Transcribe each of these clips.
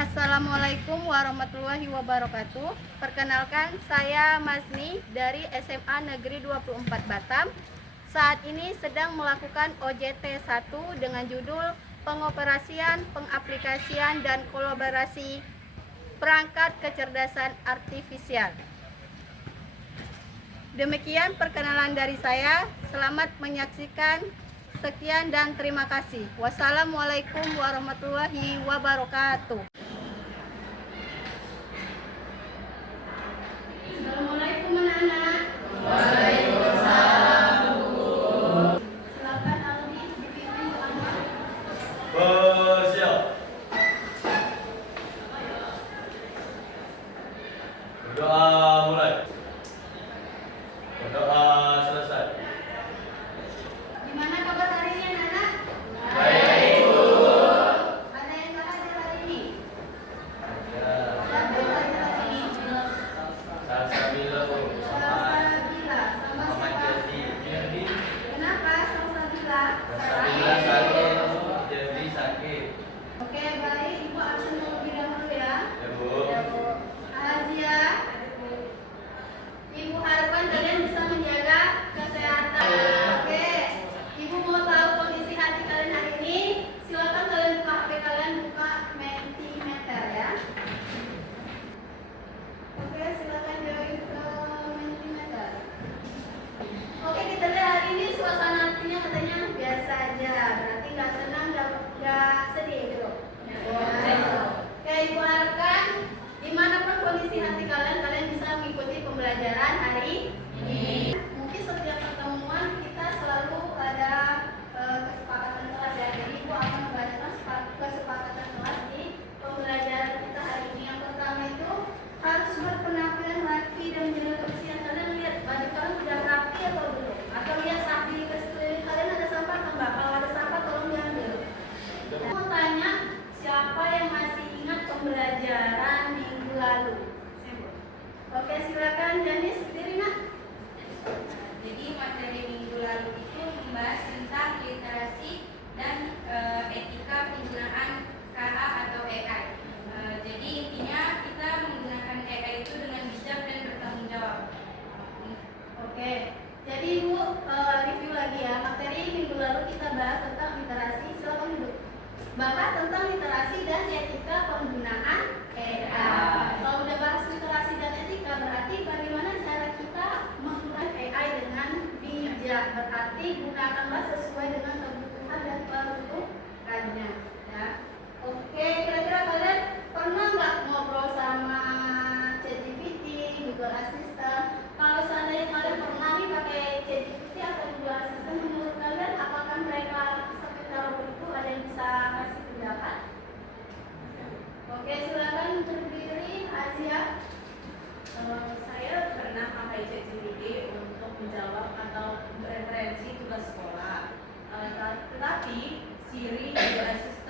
Assalamualaikum warahmatullahi wabarakatuh. Perkenalkan, saya Masni dari SMA Negeri 24 Batam. Saat ini sedang melakukan OJT 1 dengan judul Pengoperasian, Pengaplikasian, dan Kolaborasi Perangkat Kecerdasan Artifisial. Demikian perkenalan dari saya. Selamat menyaksikan. Sekian dan terima kasih. Wassalamualaikum warahmatullahi wabarakatuh. Assalamualaikum anak-anak. Waalaikumsalam. Silakan Aldi dipimpin doanya. Bersiap. Berdoa mulai. Berdoa selesai. Gimana kabar hari ini anak-anak? Baik, Ibu. Ada yang belajar hari ini? Ya, Siapa yang belajar hari ini? Salsabila Bu. Salsabila sama Muhammad siapa? Jadi. Kenapa Salsabila? Salsabila sakit. Jadi sakit. Oke, baik. Ibu absen terlebih dahulu ya. Ya Bu. Azia, Ibu harapkan kalian bisa menjaga kesehatan. Oke, Ibu mau tahu kondisi hati kalian hari ini? Silakan kalian buka HP kalian, buka Mentimeter ya. Oke, silakan join ke Mentimeter. Oke, kita lihat hari ini suasana hatinya katanya biasa aja. Berarti nggak senang, nggak sedih gitu. Oke, Ibu harapkan dimanapun kondisi hati kalian, kalian bisa mengikuti pembelajaran hari ini. Mungkin setiap pertemuan kita selalu ada kesepakatan kelas ya. Jadi Ibu akan membacakan kesepakatan kelas di pembelajaran kita hari ini. Yang pertama itu harus berpenampilan rapi dan menjaga kebersihan. Kalian lihat baju kalian sudah rapi atau belum? Atau lihat sapi di sekeliling kalian ada sampah atau enggak? Kalau ada sampah tolong diambil. Saya mau tanya, siapa yang masih ingat pembelajaran minggu lalu? Oke, silakan Janis berdiri nak. Jadi materi minggu lalu itu membahas tentang literasi dan etika penggunaan KA atau AI. Jadi intinya kita menggunakan AI itu dengan bijak dan bertanggung jawab. Oke, jadi Ibu review lagi ya. Materi minggu lalu kita bahas tentang literasi. Silakan duduk. Bahas tentang literasi dan etika penggunaan AI. Kalau udah bahas literasi dan etika, berarti bagaimana cara kita menggunakan AI dengan bijak. Berarti gunakanlah sesuai dengan kebutuhan dan peruntukannya. Ya. Oke, kira-kira kalian pernah nggak ngobrol sama ChatGPT, Google Assistant? Kalau seandainya kalian pernah nih pakai ChatGPT atau Google Assistant, menurut kalian apakah mereka sekitar itu ada yang bisa kasih pendapat? Oke, silakan berdiri, Asia. Saya pernah pakai ChatGPT untuk menjawab atau referensi tugas sekolah. Tetapi Siri, Google Assistant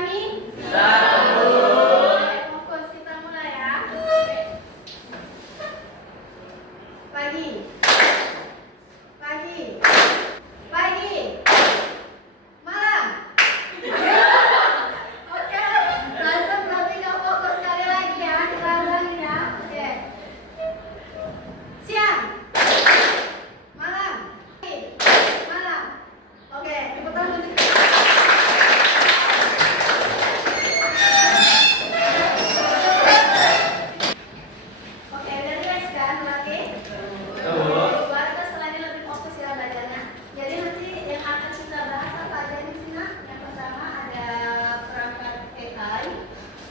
kami? Satu. Fokus, kita mulai ya. Pagi. Pagi. Pagi. Malam. Oke, langsung berarti nggak fokus sekali lagi ya. Kita ulangi ya. Oke. Siang. Malam. Pagi. Malam. Oke, tepuk tangan untuk Oke, udah relax kan berarti? Betul. Warga selain lebih fokus ya belajarnya. Jadi nanti yang akan kita bahas apa aja di sini? Yang pertama ada perangkat AI,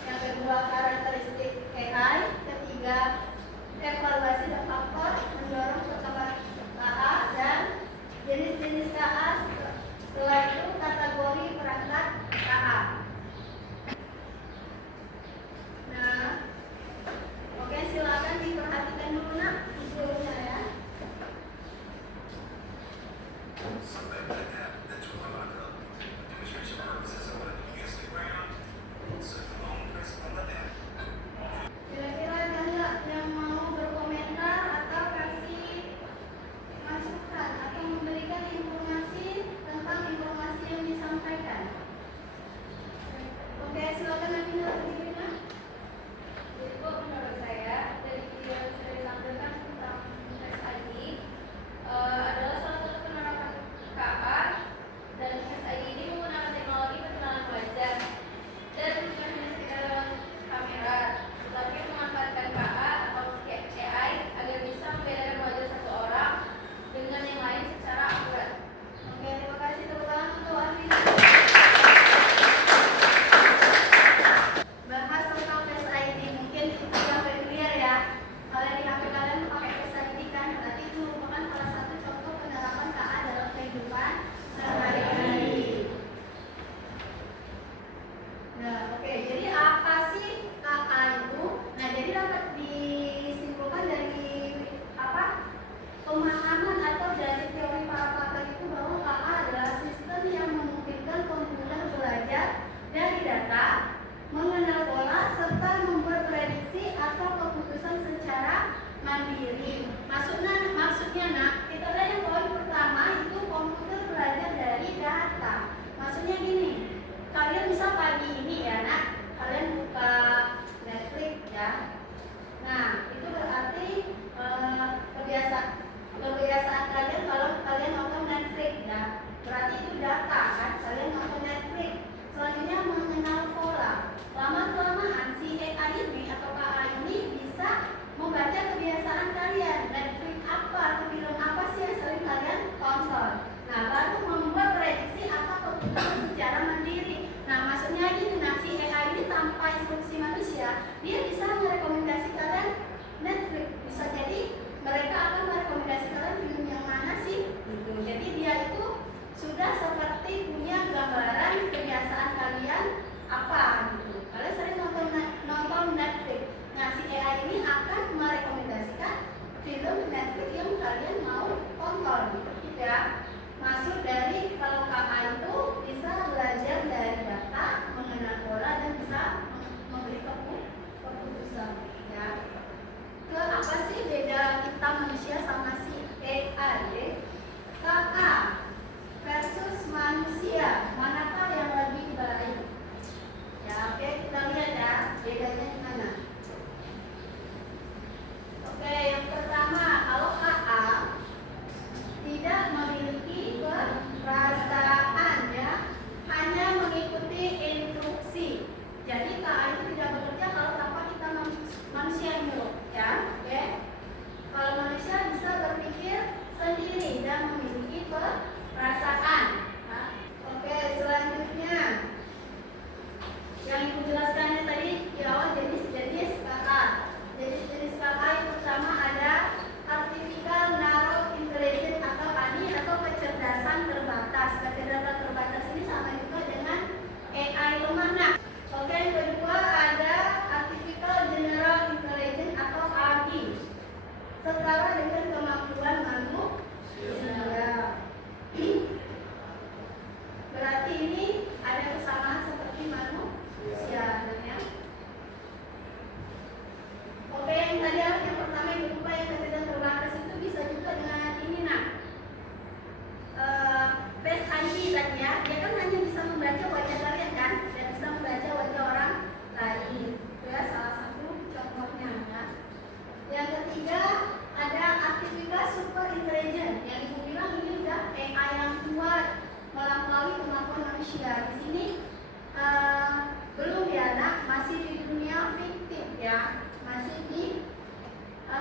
yang kedua karakteristik AI, ketiga evaluasi dan faktor mendorong perkembangan KA dan jenis-jenis KA. Setelah itu kategori perangkat KA. Nah, oke, silakan diperhatikan dulu nak videonya ya. Something like that. That's what I like. Demonstration purposes, I want to do Instagram. So, long press on the app. Kira-kira ada nggak yang mau berkomentar atau kasih masukan atau memberikan informasi tentang informasi yang disampaikan? Oke, silakan Nabila. Jadi Bu, menurut saya dari video yang sudah ditampilkan tentang tes ID adalah salah satu penerapan KA, dan tes ID ini menggunakan teknologi perkenalan wajah dan bukan hanya sekedar lewat kamera, tetapi memanfaatkan KA atau AI agar bisa membedakan wajah satu orang dengan yang lain secara akurat. Oke, terima kasih. Tepuk tangan untuk Arvina. Bahas tentang Face ID, mungkin sudah familiar ya. Kalian di HP kalian pakai Face ID kan? Berarti itu merupakan salah satu contoh penerapan KA dalam kehidupan sehari-hari. Nah, oke. Jadi apa sih KA itu? Nah, jadi dapat disimpulkan dari apa? Pemahaman atau dari teori para pakar itu bahwa KA adalah sistem yang memungkinkan komputer belajar dari data, mengenal pola, serta membuat prediksi atau keputusan secara mandiri. Maksudnya nak, kita lihat yang poin pertama itu komputer belajar dari data. Maksudnya gini, kalian bisa pagi ini ya nak, kalian buka Netflix ya. Nah, itu berarti kebiasaan kalian kalau kalian nonton Netflix ya. Berarti itu data kan, kalian nonton Netflix. Selanjutnya mengenal pola. Lama-kelamaan si AI ini atau KA ini bisa membaca kebiasaan kalian. Netflix apa atau film apa sih yang sering kalian tonton. Nah, lalu membuat prediksi atau keputusan secara mandiri. Nah, maksudnya gini, nah si AI ini tanpa instruksi manusia, dia bisa merekomendasi kalian Netflix. Bisa jadi mereka akan merekomendasi kalian film yang mana sih? Gitu. Jadi dia itu sudah seperti punya gambaran kebiasaan kalian apa gitu. Kalian sering nonton Netflix. Nah, si AI ini akan merekomendasikan film Netflix yang kalian mau tonton gitu ya. Masuk dari kalau KA itu bisa belajar dari data, mengenal pola dan bisa memberi keputusan ya. Ke apa sih beda kita manusia sama si AI? KA versus manusia.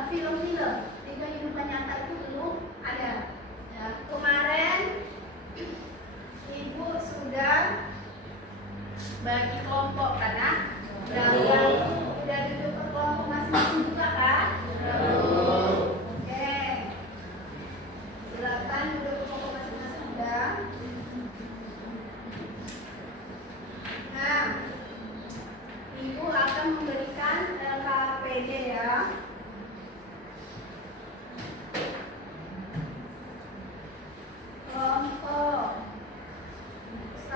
film-film di kehidupan nyata itu belum ada. Ya, kemarin Ibu sudah bagi kelompok kan ya? Yang udah duduk per kelompok masing-masing juga kan? Oke. Silakan duduk ke kelompok masing-masing udah. Nah, Ibu akan memberikan LKPD ya. Kelompok 1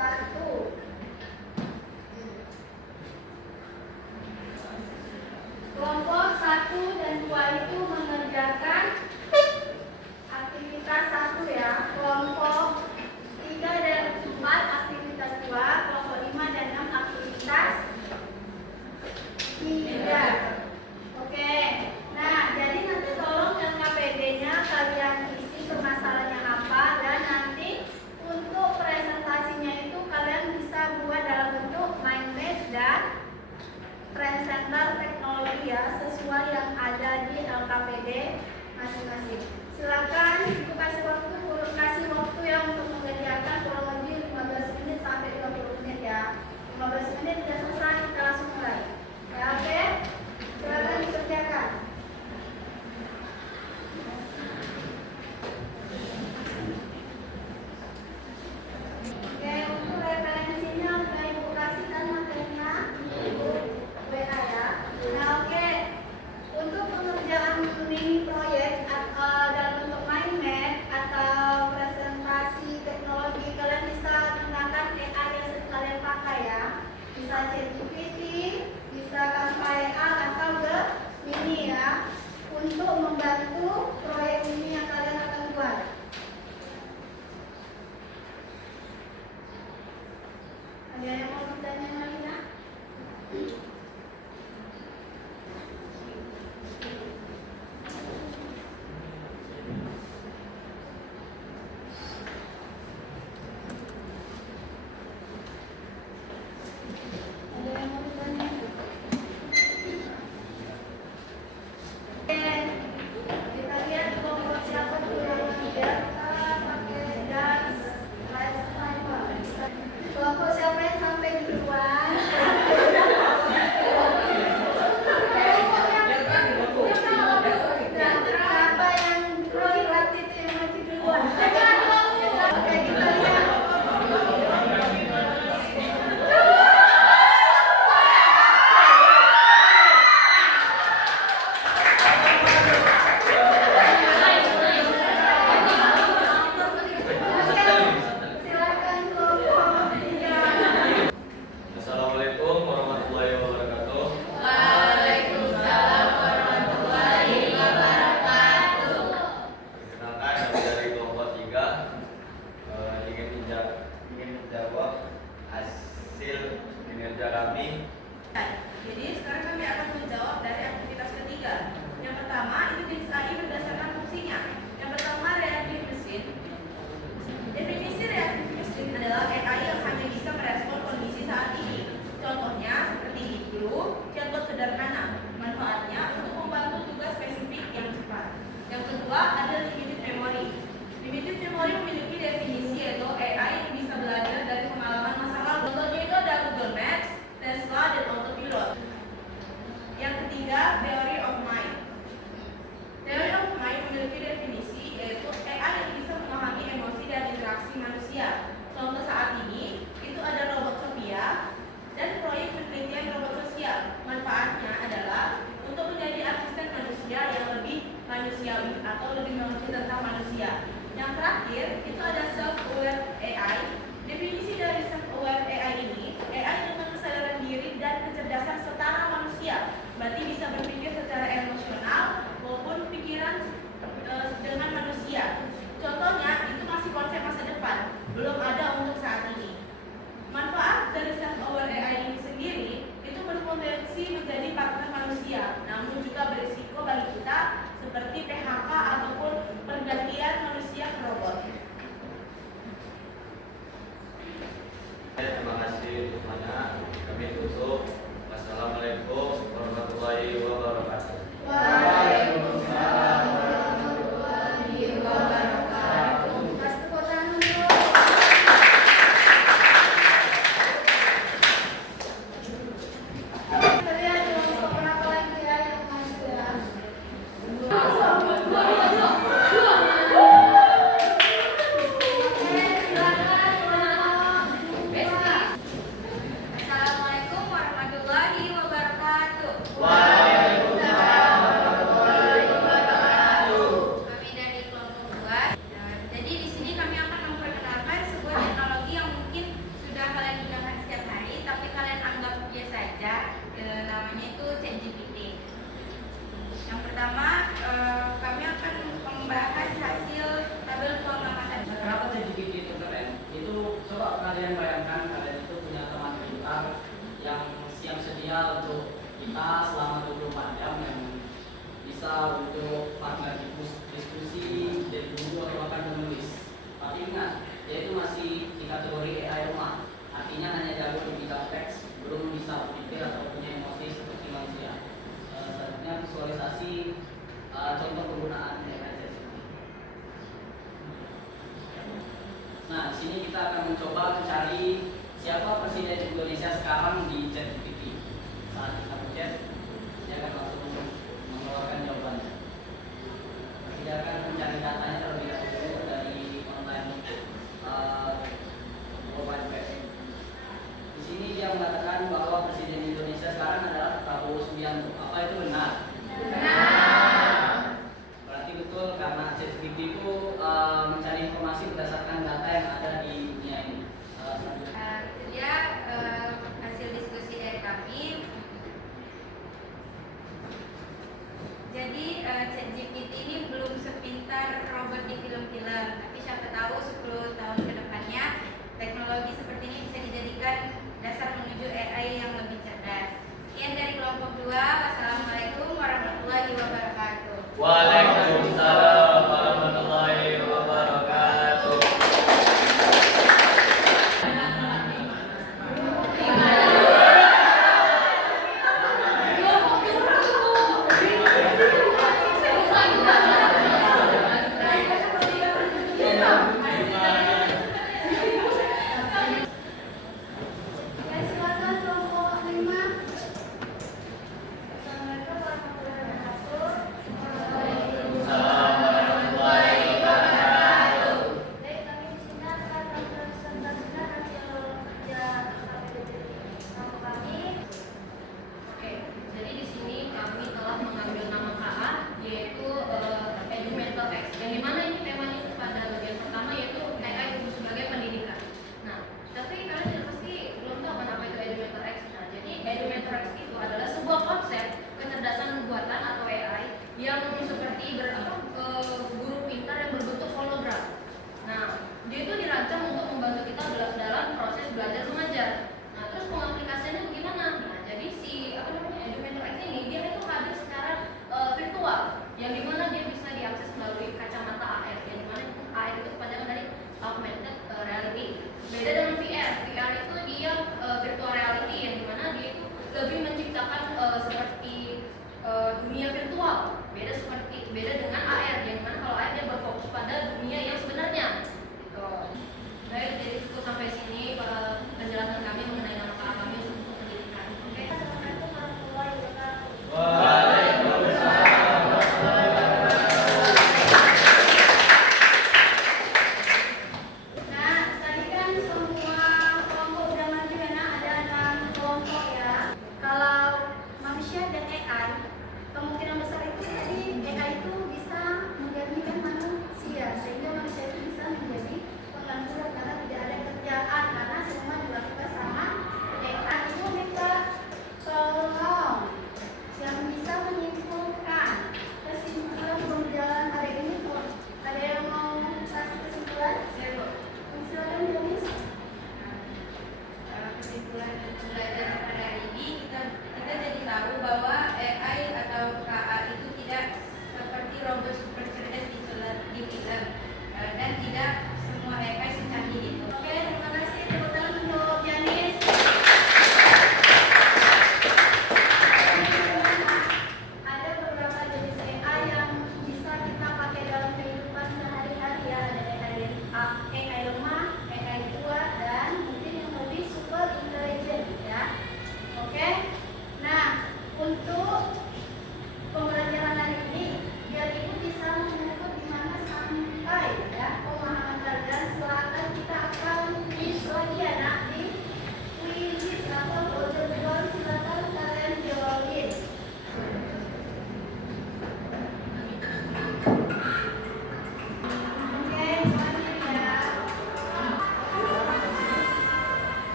belajar.